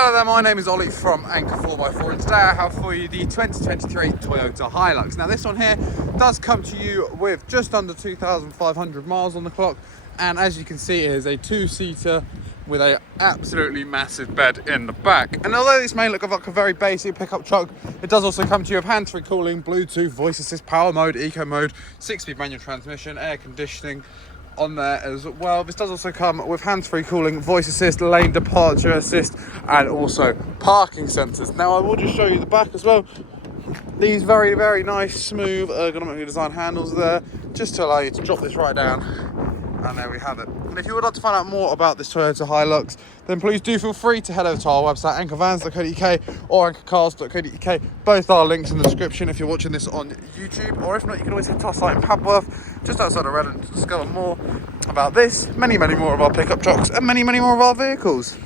Hello there, my name is Ollie from Anchor 4x4 and today I have for you the 2023 Toyota Hilux. Now this one here does come to you with just under 2,500 miles on the clock, and as you can see it is a two-seater with a absolutely massive bed in the back. And although this may look like a very basic pickup truck, it does also come to you with hands-free cooling, Bluetooth, voice assist, power mode, eco mode, 6-speed manual transmission, air conditioning on there as well. This does also come with hands-free cooling, voice assist, lane departure assist, and also parking sensors. Now I will just show you the back as well. These very, very nice, smooth, ergonomically designed handles there, just to allow you to drop this right down. And there we have it. And if you would like to find out more about this Toyota Hilux, then please do feel free to head over to our website, anchorvans.co.uk or anchorcars.co.uk. Both are links in the description if you're watching this on YouTube, or if not, you can always head to our site in Padworth, just outside of Reading, to discover more about this, many more of our pickup trucks, and many more of our vehicles.